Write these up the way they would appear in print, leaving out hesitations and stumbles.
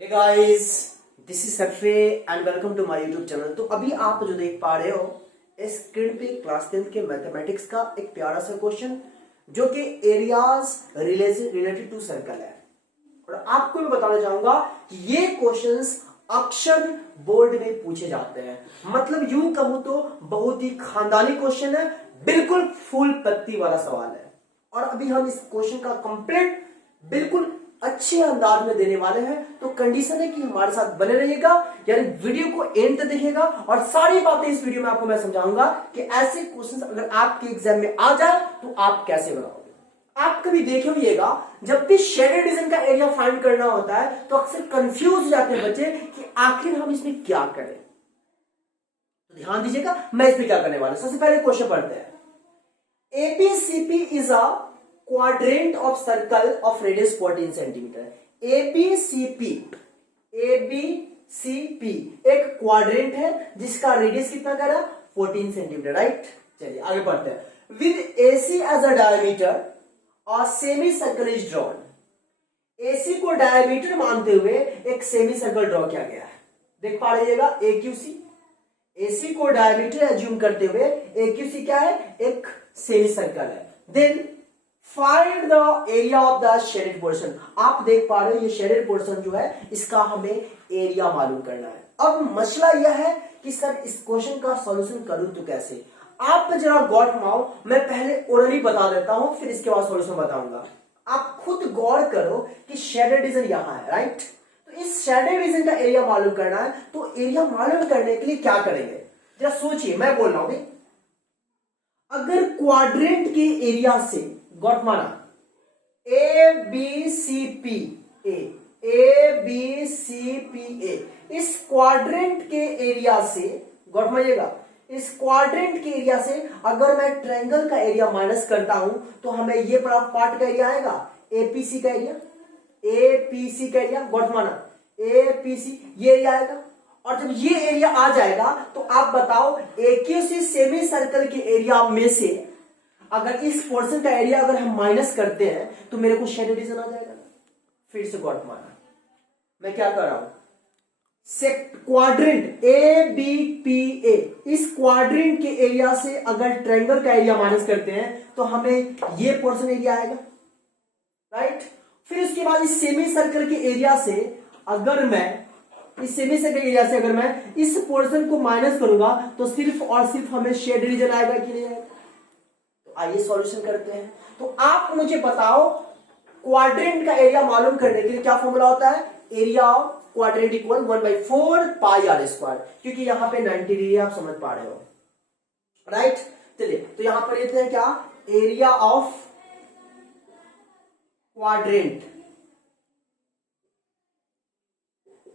Hey guys, this is सरफे and welcome to my YouTube channel. तो अभी आप जो देख पा रहे हो इस स्क्रीन पे क्लास 10th के मैथमेटिक्स का एक प्यारा सा क्वेश्चन जो कि एरियाज रिलेटेड टू सर्कल है। और आपको मैं बताना चाहूंगा कि ये क्वेश्चंस अक्सर बोर्ड में पूछे जाते हैं। मतलब यूं कहूं तो बहुत ही खानदानी क्वेश्चन है, बिल्कुल फूल पत्ती वाला सवाल है। और अभी हम इस क्वेश्चन का कंप्लीट बिल्कुल अच्छे अंदाज में देने वाले हैं। तो कंडीशन है कि हमारे साथ बने रहिएगा, यानी वीडियो को एंड तक देखिएगा और सारी बातें इस वीडियो में आपको मैं समझाऊंगा कि ऐसे क्वेश्चंस अगर आपके एग्जाम में आ जाए तो आप कैसे बनाओगे। आप कभी देखे होइएगा जब भी शेडेड रीजन का एरिया फाइंड करना होता है तो अक्सर कंफ्यूज हो जाते हैं बच्चे कि आखिर हम इसमें क्या करें। तो ध्यान दीजिएगा, मैं इसमें क्या करने वाला हूं। सबसे पहले क्वेश्चन पढ़ते हैं। ABCP is a quadrant of circle of radius 14 centimetre. ABCP एक क्वाड्रेंट है जिसका रेडियस कितना करा 14 सेंटीमीटर, राइट। चलिए आगे पढ़ते हैं। With AC as a diameter और semi circle is drawn. AC को डायमीटर मानते हुए एक सेमी सर्कल ड्रॉ किया गया है। देख पा रहिएगा एक्यूसी, एसी को डायमीटर एज्यूम करते हुए एक्यूसी क्या है, एक सेमी सर्कल है। Then find the area of the shaded portion. आप देख पा रहे हो ये शेडेड पोर्शन जो है इसका हमें एरिया मालूम करना है। अब मसला यह है कि सर इस क्वेश्चन का सॉल्यूशन करूं तो कैसे। आप जरा गौर फरमाओ, मैं पहले ओरली बता देता हूं फिर इसके बाद सॉल्यूशन बताऊंगा। आप खुद गौर करो कि शेडेड रीजन यहां है, राइट। तो इस शेडेड रीजन का एरिया मालूम करना है। तो एरिया मालूम करने के लिए क्या करेंगे जरा सोचिए, मैं बोल रहा हूं भाई। अगर क्वाड्रेंट के एरिया से गौर माना A B C P A, इस क्वाड्रेंट के एरिया से गौर मानिएगा, इस क्वाड्रेंट के एरिया से अगर मैं ट्रायंगल का एरिया माइनस करता हूं तो हमें ये पार्ट का एरिया आएगा एपीसी का एरिया, एपीसी का एरिया गौर माना एपीसी ये एरिया आएगा। और जब ये एरिया आ जाएगा तो आप बताओ एक्यूसी सेमी सर्कल के एरिया में से अगर इस पोर्शन का एरिया अगर हम माइनस करते हैं तो मेरे को शेडेड रीजन आ जाएगा। फिर से गौर माना, मैं क्या कर रहा हूं, quadrant A B P A, इस क्वाड्रेंट के एरिया से अगर ट्रायंगल का एरिया माइनस करते हैं तो हमें ये पोर्शन एरिया आएगा, राइट। फिर उसके बाद इस सेमी सर्कल के एरिया से अगर मैं इस सेमी सर्कल एरिया से अगर मैं इस पोर्शन को माइनस करूंगा तो सिर्फ और सिर्फ हमें शेड रीजन आएगा कि नहीं आएगा। तो आइए सॉल्यूशन करते हैं। तो आप मुझे बताओ क्वाड्रेंट का एरिया मालूम करने के लिए क्या फॉर्मूला होता है, area of quadrant equal 1/4 pi r square, क्योंकि यहां पे 90 डिग्री आप समझ पा रहे हो, राइट। चलिए तो यहां पर लेते हैं क्या, एरिया ऑफ क्वाड्रेंट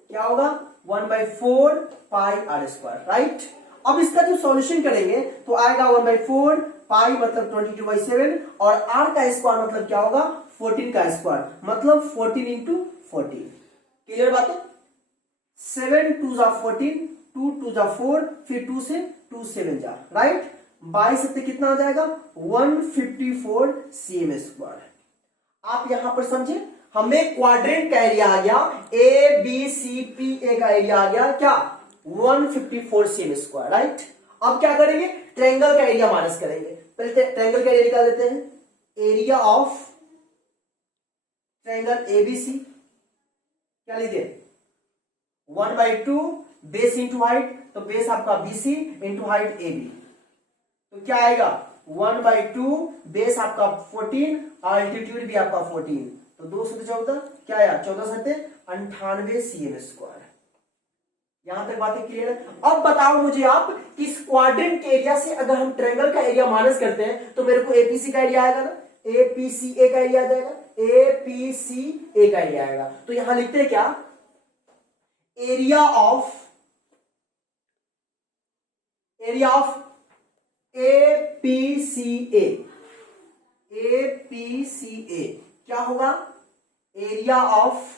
क्या होगा 1/4 पाई आर स्क्वायर, राइट। अब इसका जो सॉल्यूशन करेंगे तो आएगा 1/4 पाई मतलब 22/7 और आर का स्क्वायर मतलब क्या होगा 14 का स्क्वायर मतलब 14 इंटू 14। क्लियर बात है। 7 2 जा 14, 2 2 जा 4, फिर 2 से 2 7 जा, राइट। 22 से कितना आ जाएगा 154 cm स्क्वायर। आप यहां पर समझे, हमें क्वाड्रेंट का एरिया आ गया, A B C P A का एरिया आ गया क्या 154 cm स्क्वायर, राइट। अब क्या करेंगे, ट्रायंगल का एरिया माइनस करेंगे। पहले ट्रायंगल का एरिया निकाल देते हैं, एरिया ऑफ ट्रायंगल एबीसी क्या लीजिए 1/2 बेस इंटू हाइट, तो बेस आपका बीसी इंटू हाइट एबी, तो क्या आएगा 1/2 बेस आपका 14, अल्टीट्यूड भी आपका 14, तो 2 से 14 क्या आया 14 से 98 cm स्क्वायर। यहां तक बातें क्लियर है। अब बताओ मुझे आप कि इस क्वाड्रेंट के एरिया से अगर हम ट्रायंगल का एरिया माइनस करते हैं तो मेरे को एपीसी का एरिया आएगा ना, एपीसीए का एरिया आ जाएगा, एपीसीए का एरिया आएगा। तो यहां लिखते हैं क्या, एरिया ऑफ एपीसीए, एपीसीए क्या होगा, area of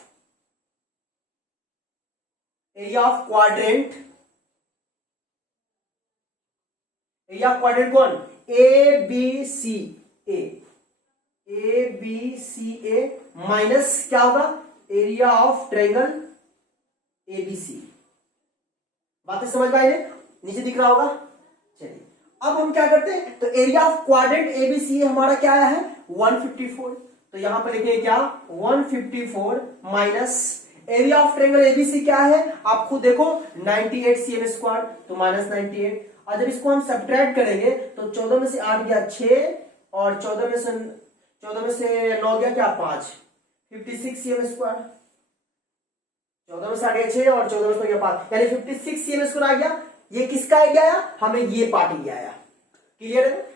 quadrant, area of quadrant कौन, A B C A minus क्या होगा एरिया ऑफ ट्रायंगल ABC। बातें समझ में आई? नीचे दिख रहा होगा। चलिए अब हम क्या करते हैं, तो एरिया ऑफ क्वाड्रेंट एबीसी हमारा क्या आया है 154, तो यहां पर लिखेंगे क्या 154 minus area of triangle ABC क्या है आप खुद देखो 98 cm स्क्वायर, तो माइनस 98। और जब इसको हम सब्ट्रैक्ट करेंगे तो 14 में से 8 गया 6 और 14 में से 9 गया क्या 5, 56 cm स्क्वायर। 14 में से 8 गया 6 और 14 में से गया 5, यानी 56 cm स्क्वायर आ गया। ये किसका एरिया आया, हमें ये पार्ट एरिया आया। क्लियर है?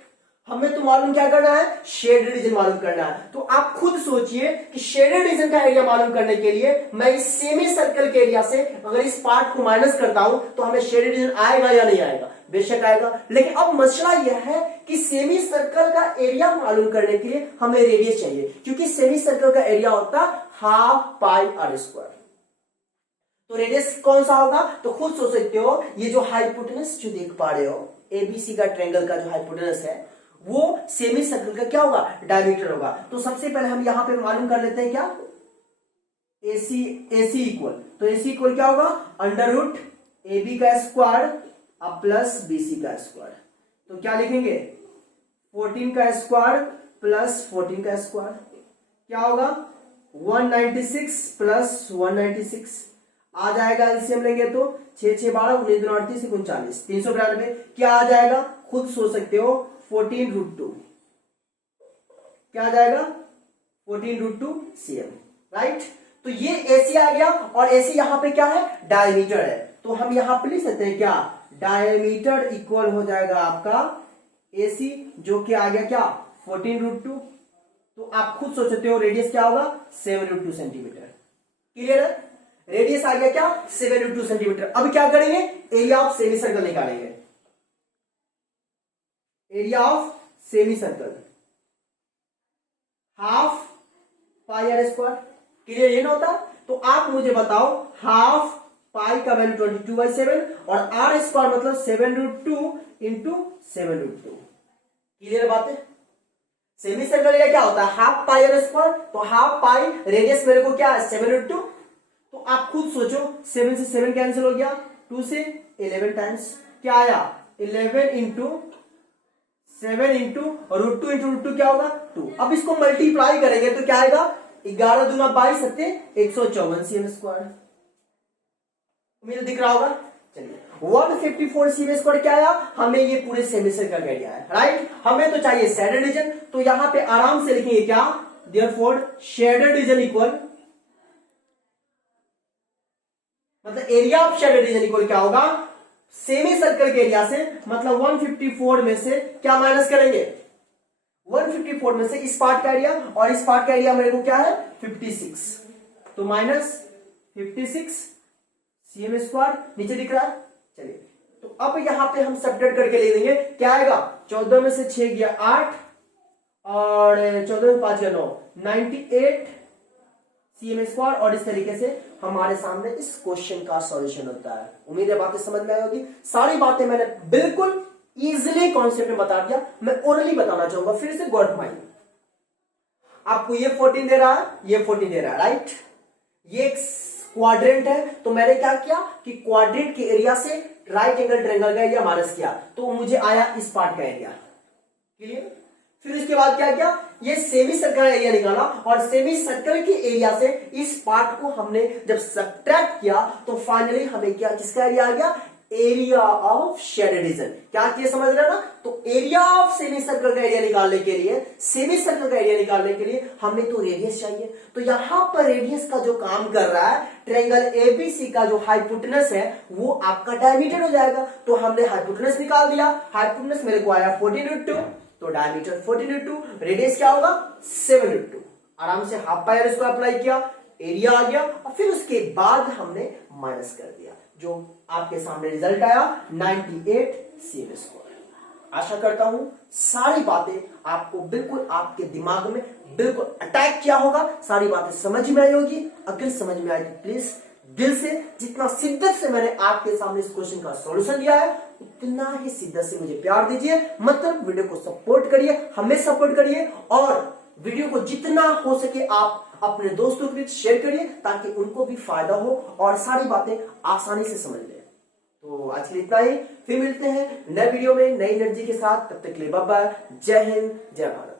हमें तो मालूम क्या करना है, शेडेड रीजन मालूम करना है। तो आप खुद सोचिए कि शेडेड रीजन का एरिया मालूम करने के लिए मैं इस सेमी सर्कल के एरिया से अगर इस पार्ट को माइनस करता हूं तो हमें शेडेड रीजन आएगा या नहीं आएगा, बेशक आएगा। लेकिन अब मसला यह है कि सेमी सर्कल का एरिया मालूम करने के लिए हमें रेडियस चाहिए, क्योंकि सेमी सर्कल का एरिया होता है हाफ पाई आर स्क्वायर। तो रेडियस कौन सा होगा, तो खुद सोच सकते हो ये जो हाइपोटेनस जो देख पा रहे हो एबीसी का ट्रायंगल का जो हाइपोटेनस है वो सेमी सर्कल का क्या होगा, डायमीटर होगा। तो सबसे पहले हम यहां पे मालूम कर लेते हैं क्या AC इक्वल, तो AC इक्वल क्या होगा अंडर रूट AB का स्क्वायर अब प्लस BC का स्क्वायर। तो क्या लिखेंगे 14 का स्क्वायर प्लस 14 का स्क्वायर क्या होगा 196 प्लस 196 आ जाएगा। एलसीएम लेंगे तो 6 6 12 19 2 38 39 392 क्या आ जाएगा, खुद सोच सकते हो 14√2 क्या आ जाएगा 14√2 cm, राइट। तो ये AC आ गया और AC यहां पे क्या है डायमीटर है, तो हम यहां पे लिख सकते हैं क्या डायमीटर इक्वल हो जाएगा आपका AC जो कि आ गया क्या 14√2। तो आप खुद सोच सकते हो रेडियस क्या होगा 7√2 सेंटीमीटर। क्लियर है, रेडियस आ गया क्या 7√2 सेंटीमीटर। अब क्या करेंगे एरिया ऑफ सेमी सर्कल निकालेंगे, area of semi circle half pi r square. Clear ये ना होता, तो आप मुझे बताओ हाफ पाई का वैल्यू 22/7 और आर स्क्वायर मतलब 7√2 इंटू 7√2। क्लियर बात है, सेमी सर्कल एरिया क्या होता है हाफ पाई आर स्क्वायर, तो हाफ पाई रेडियस मेरे को क्या है 7√2। तो आप खुद सोचो 7 से 7 कैंसिल हो गया, 2 से 11 टाइम्स क्या आया 11 इंटू 7 इंटू √2 इंटू √2 क्या होगा 2। अब इसको मल्टीप्लाई करेंगे तो क्या आएगा 11 दूना 22 सत्ते 154 cm स्क्वायर। उम्मीद दिख रहा होगा। चलिए 154 cm स्क्वायर क्या आया, हमें ये पूरे सेमी सर्कल का एरिया है, राइट। हमें तो चाहिए शेडेड रीजन, तो यहां पे आराम से लिखेंगे क्या देयरफॉर शेडेड रीजन इक्वल मतलब area of shaded region equal क्या होगा सेमी सर्कल के एरिया से, मतलब 154 में से क्या माइनस करेंगे 154 में से इस पार्ट का एरिया और इस पार्ट का एरिया मेरे को क्या है 56, तो माइनस 56 cm स्क्वायर नीचे दिख रहा है। चलिए तो अब यहां पे हम सब्ट्रैक्ट करके ले देंगे क्या आएगा 14 में से 6 गया 8 और 14 में 5 गया 9 98 cm स्क्वायर। और इस तरीके से हमारे सामने इस क्वेश्चन का सॉल्यूशन होता है। उम्मीद है बातें समझ में आई होगी। सारी बातें मैंने बिल्कुल इजीली कॉन्सेप्ट में बता दिया, मैं ओरली बताना चाहूंगा फिर से गॉट माइंड। आपको ये 14 दे रहा है, ये 14 दे रहा है, राइट। ये एक क्वाड्रेंट है, तो मैंने क्या किया कि क्वाड्रेंट के एरिया से राइट एंगल ट्रायंगल का एरिया माइनस किया, तो मुझे आया इस पार्ट का एरिया। क्लियर। फिर उसके बाद क्या किया ये सेमी सर्कल एरिया निकाला और सेमी सर्कल के एरिया से इस पार्ट को हमने जब सब्ट्रैक्ट किया तो फाइनली हमें क्या किसका एरिया आ गया एरिया ऑफ शेडेड रीजन। क्या किया समझ रहे ना, तो एरिया ऑफ सेमी सर्कल का एरिया निकालने के लिए सेमी सर्कल का एरिया निकालने के लिए हमें तो रेडियस चाहिए। तो यहां पर रेडियस का जो काम कर रहा है ट्रायंगल एबीसी का जो हाइपोटेनस है वो आपका डायमीटर हो जाएगा। तो हमने हाइपोटेनस निकाल दिया, हाइपोटेनस मेरे को आया 14√2, तो डायमीटर 14√2, रेडियस क्या होगा 7√2। आराम से हाफ पाई इसको अप्लाई किया, एरिया आ गया और फिर उसके बाद हमने माइनस कर दिया, जो आपके सामने रिजल्ट आया 98 cm स्क्वायर। आशा करता हूं सारी बातें आपको बिल्कुल आपके दिमाग में बिल्कुल अटैक किया होगा, सारी बातें समझ में आई होगी। अगर समझ में आई तो प्लीज दिल से जितना शिद्दत से मैंने आपके सामने इस क्वेश्चन का सॉल्यूशन दिया है उतना ही शिद्दत से मुझे प्यार दीजिए। मतलब वीडियो को सपोर्ट करिए, हमें सपोर्ट करिए और वीडियो को जितना हो सके आप अपने दोस्तों के बीच शेयर करिए ताकि उनको भी फायदा हो और सारी बातें आसानी से समझ लें। तो आज के लिए इतना ही, फिर मिलते हैं नए वीडियो में नई एनर्जी के साथ। तब तक के लिए बाय बाय, जय हिंद, जय भारत।